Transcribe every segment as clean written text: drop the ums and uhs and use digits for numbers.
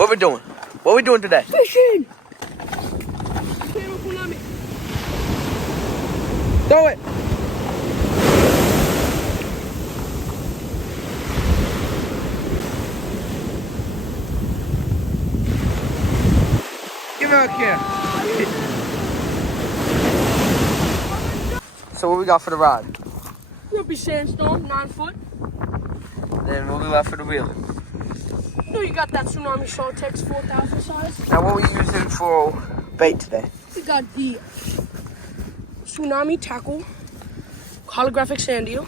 What we doing? What we doing today? Fishing! Throw it! Give it out here. So what we got for the rod? Ruby sandstone, 9 foot. Then what we got for the reel? No, you got that Tsunami Salt X 4,000 size. Now what we using for bait today? We got the Tsunami tackle, holographic sand eel.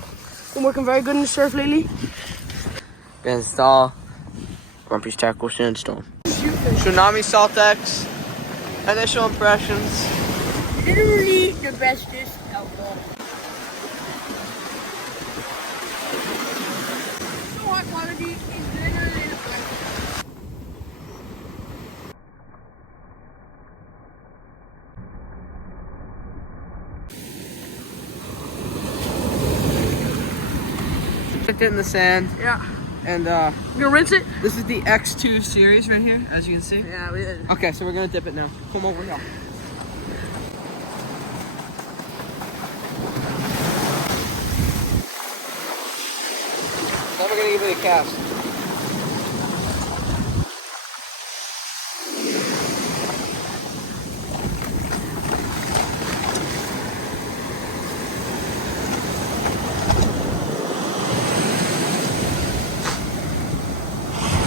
Been working very good in the surf lately. Then Staal, Grumpy's tackle sandstone. Tsunami Salt X. Initial impressions. Literally the bestest alcohol. So high quality is literally the best. It in the sand. Yeah. And You gonna rinse it? this is the X2 series right here, as you can see. Yeah, we did. Okay, so we're gonna dip it now. Come over here. Now we're gonna give it a cast.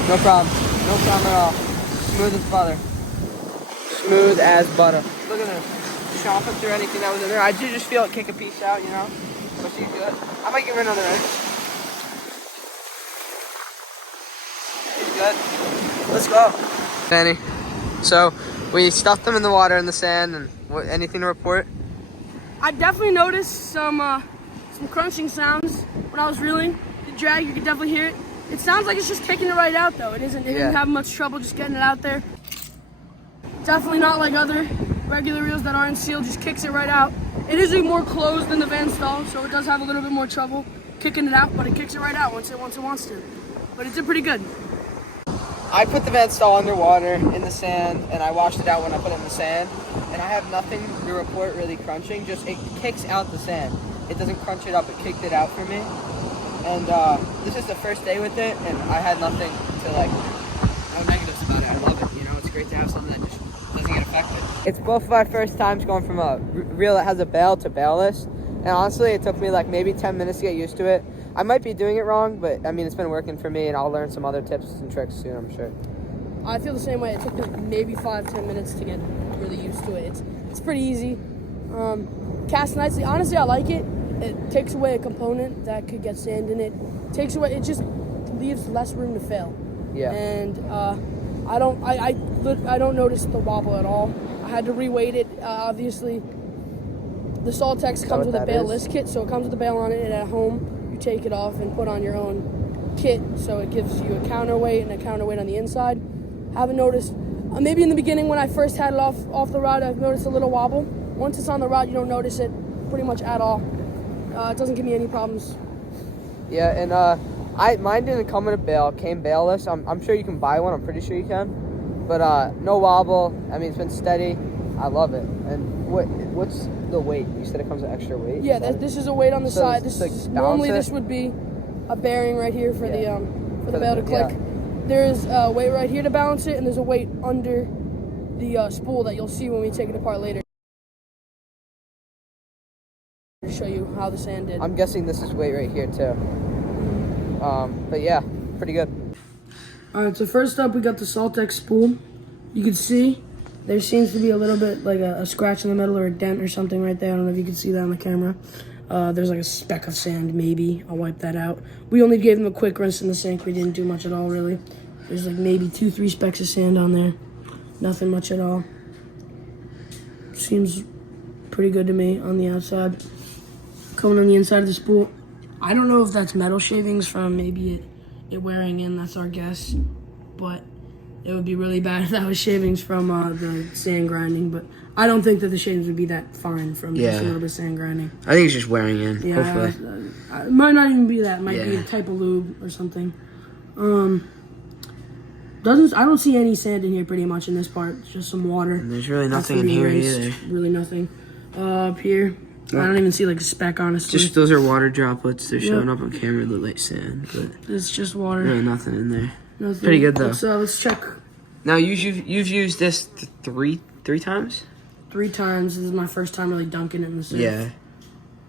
No problem. No problem at all. Smooth as butter. Smooth as butter. Look at this. Chopping through anything that was in there. I did just feel it kick a piece out, you know? But she's good. I might give her another inch. She's good. Let's go. Danny. So, we stuffed them in the water in the sand, and what, anything to report? I definitely noticed some crunching sounds when I was reeling. The drag, you could definitely hear it. It sounds like it's just kicking it right out though. It didn't have much trouble just getting it out there. Definitely not like other regular reels that aren't sealed, just kicks it right out. It is more closed than the Van Staal, so it does have a little bit more trouble kicking it out, but it kicks it right out once it wants to. But it did pretty good. I put the Van Staal underwater in the sand, and I washed it out when I put it in the sand. And I have nothing to report really crunching, just it kicks out the sand. It doesn't crunch it up, it kicked it out for me. And this is the first day with it, and I had nothing to no negatives about it. I love it, you know, it's great to have something that just doesn't get affected. It's both of my first times going from a reel that has a bail to bailless, and honestly, it took me like maybe 10 minutes to get used to it. I might be doing it wrong, but I mean, it's been working for me, and I'll learn some other tips and tricks soon, I'm sure. I feel the same way. It took me maybe 5-10 minutes to get really used to it. It's pretty easy. Cast nicely. Honestly, I like it. It takes away a component that could get sand in it. It just leaves less room to fail. Yeah. And I don't notice the wobble at all. I had to reweight it. Obviously, the Salt X comes with a bailless kit, so it comes with a bail on it. And at home, you take it off and put on your own kit, so it gives you a counterweight and a counterweight on the inside. Haven't noticed. Maybe in the beginning when I first had it off the rod, I've noticed a little wobble. Once it's on the rod, you don't notice it pretty much at all. It doesn't give me any problems. Yeah, and mine didn't come in a bail, came bailless. I'm sure you can buy one, I'm pretty sure you can. But no wobble, I mean, it's been steady. I love it. And what's the weight? You said it comes with extra weight? Yeah, this is a weight on the side. Normally this would be a bearing right here for the bail to click. Yeah. There's a weight right here to balance it, and there's a weight under the spool that you'll see when we take it apart later. Show you how the sand did. I'm guessing this is weight right here too. But yeah, pretty good. Alright, so first up we got the Salt X spool. You can see there seems to be a little bit like a scratch in the middle or a dent or something right there. I don't know if you can see that on the camera. There's like a speck of sand maybe. I'll wipe that out. We only gave them a quick rinse in the sink. We didn't do much at all really. There's like maybe 2-3 specks of sand on there. Nothing much at all. Seems pretty good to me on the outside. Coming on the inside of the spool. I don't know if that's metal shavings from maybe it wearing in, that's our guess. But it would be really bad if that was shavings from the sand grinding. But I don't think that the shavings would be that fine from just a little bit of sand grinding. I think it's just wearing in, Yeah, hopefully. It might not even be that. It might be a type of lube or something. I don't see any sand in here pretty much in this part. It's just some water. And there's really That's nothing in here erased. either. Really nothing. Up here, I don't even see like a speck, honestly. Just those are water droplets. They're showing up on camera, look like sand, but it's just water. really nothing in there. Nothing. Pretty good though. Let's check. Now you've used this three times. 3 times. This is my first time really dunking it in the surf. Yeah.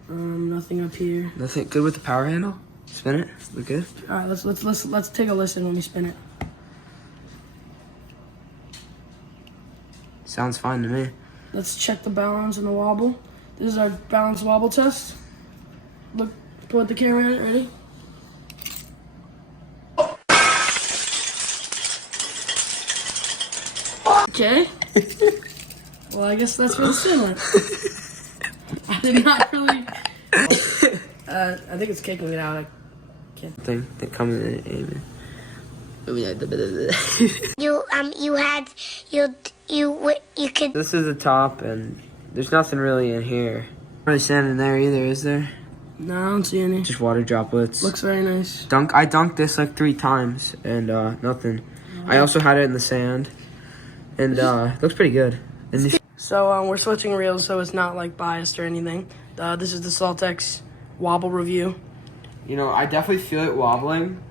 Nothing up here. Nothing good with the power handle. Spin it. Look good. All right, let's take a listen when we spin it. Sounds fine to me. Let's check the balance and the wobble. This is our balance wobble test. Look, put the camera in it. Ready? Okay. Well, I guess that's really similar. I did not really. I think it's kicking it out. I can't. Thing that comes in it, amen. You could. This is the top, and there's nothing really in here. Not really sand in there either, is there? No, I don't see any. Just water droplets. Looks very nice. I dunked this like 3 times, and nothing. I also had it in the sand, and looks pretty good. And So we're switching reels, so it's not like biased or anything. This is the Salt X wobble review. you know, I definitely feel it wobbling,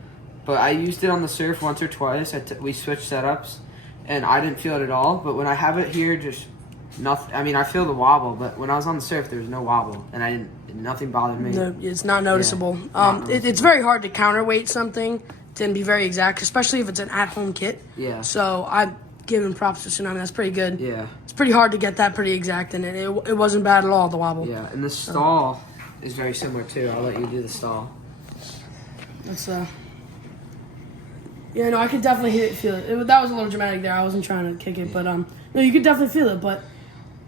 but I used it on the surf once or twice. We switched setups, and I didn't feel it at all. But when I have it here, just nothing. I mean, I feel the wobble, but when I was on the surf, there was no wobble, and nothing bothered me. No, it's not noticeable. Yeah, It's very hard to counterweight something to be very exact, especially if it's an at-home kit. Yeah. So I'm giving props to Tsunami. That's pretty good. Yeah. It's pretty hard to get that pretty exact, and it wasn't bad at all, the wobble. Yeah, and the stall is very similar too. I'll let you do the stall. That's yeah, no, I could definitely feel it. That was a little dramatic there. I wasn't trying to kick it, but no, you could definitely feel it. But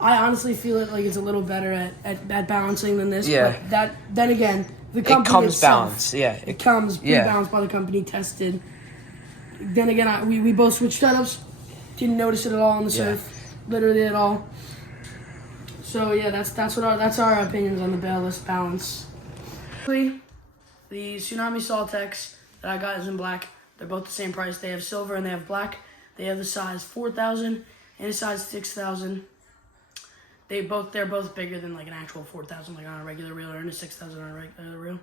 I honestly feel it like it's a little better at balancing than this. Yeah. But then again, the company It comes itself, balanced. Yeah. It comes pre-balanced by the company, tested. Then again, we both switched setups. Didn't notice it at all on the surf, literally at all. So yeah, that's our opinions on the bailless balance. The Tsunami Salt X that I got is in black. They're both the same price. They have silver and they have black. They have the size 4,000 and a size 6,000. They're both bigger than like an actual 4,000, like on a regular reel, or in a 6,000 on a regular reel.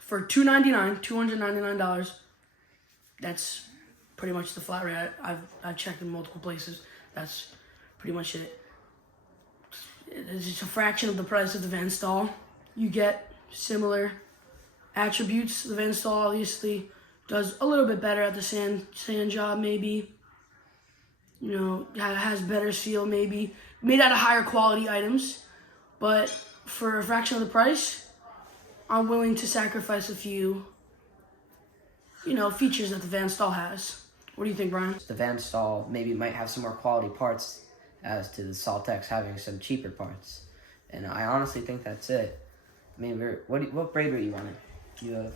For $299, that's pretty much the flat rate. I've checked in multiple places. That's pretty much it. It's just a fraction of the price of the Van Staal. You get similar attributes. The Van Staal obviously does a little bit better at the sand job, maybe. You know, has better seal, maybe. Made out of higher quality items. But for a fraction of the price, I'm willing to sacrifice a few, features that the Van Staal has. What do you think, Brian? The Van Staal maybe might have some more quality parts as to the Salt X having some cheaper parts. And I honestly think that's it. I mean, what braid were you running? You have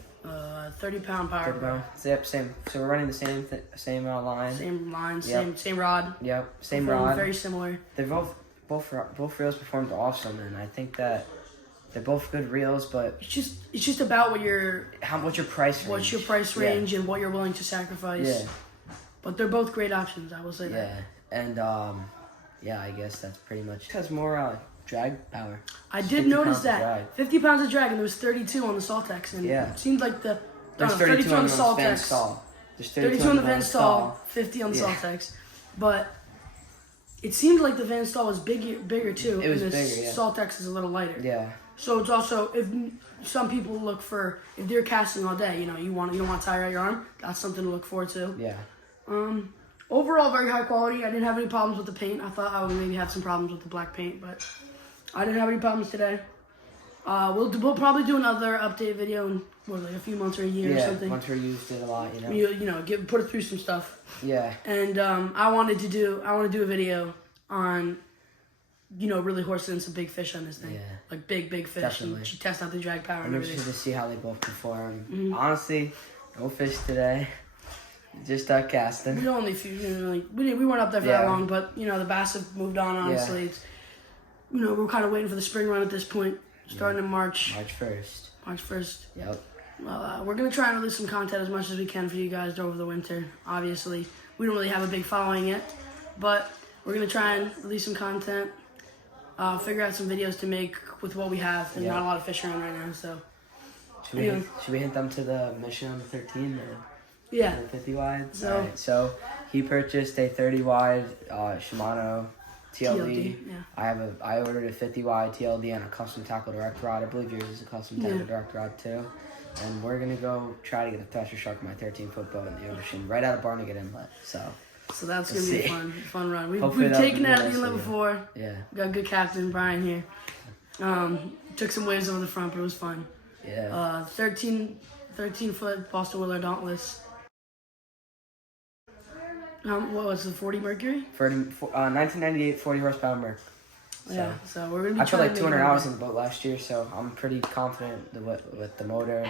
30-pound power. 30 pound? Yep, same. So we're running the same line. Same line, Yep. same rod. Yep, same rod. Very similar. They're both reels performed awesome, and I think that they're both good reels. But It's just about what's your price range. What's your price range and what you're willing to sacrifice. Yeah. But they're both great options. I will say that. Yeah, and I guess that's pretty much. It has more drag power. I It's did 50 notice pounds of that drag. 50 pounds of drag, and there was 32 on the Salt X, and it seemed like There's 32 on the Salt Van X. Staal. There's 32 on the Van Staal, 50 on the Salt X. But it seemed like the Van Staal was bigger too. It was and the bigger, yeah. Salt X is a little lighter. Yeah. So it's also, if some people look for, if they're casting all day, you don't want to tire out your arm, that's something to look forward to. Yeah. Overall, very high quality. I didn't have any problems with the paint. I thought I would maybe have some problems with the black paint, but I didn't have any problems today. We'll probably do another update video in like a few months or a year or something. Once we used it a lot, Put it through some stuff. Yeah. And I want to do a video on, really horsing in some big fish on this thing. Yeah. Like big fish. Definitely. And test out the drag power I'm and interested everything. to see how they both perform. Mm-hmm. Honestly, no fish today. Just start casting. We only we weren't up there for that long, but the bass have moved on. Honestly, it's we're kind of waiting for the spring run at this point, starting in March. March 1st. March 1st. Yep. Well, we're going to try and release some content as much as we can for you guys over the winter. Obviously, we don't really have a big following yet, but we're going to try and release some content, figure out some videos to make with what we have. There's not a lot of fish around right now, so. Should we hit them to the mission on the 13? Yeah. The 50 wide? So, all right, so he purchased a 30 wide Shimano TLD. Yeah. I ordered a 50 wide TLD and a custom tackle direct rod. I believe yours is a custom tackle direct rod too. And we're gonna go try to get a thresher shark on my 13-foot boat in the ocean, right out of Barnegat Inlet. So that's gonna be a fun run. We've Hopefully taken it out of nice the inlet before. Yeah. We got a good captain, Brian here. Took some waves over the front, but it was fun. Yeah. 13-foot Boston Whaler Dauntless. What was the 40 Mercury? 1998 40 horsepower Merc. So, yeah, so we're gonna be I put like 200 hours in it. the boat last year, so I'm pretty confident with the motor.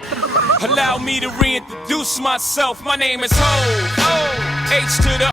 Allow me to reintroduce myself. My name is Ho. H to the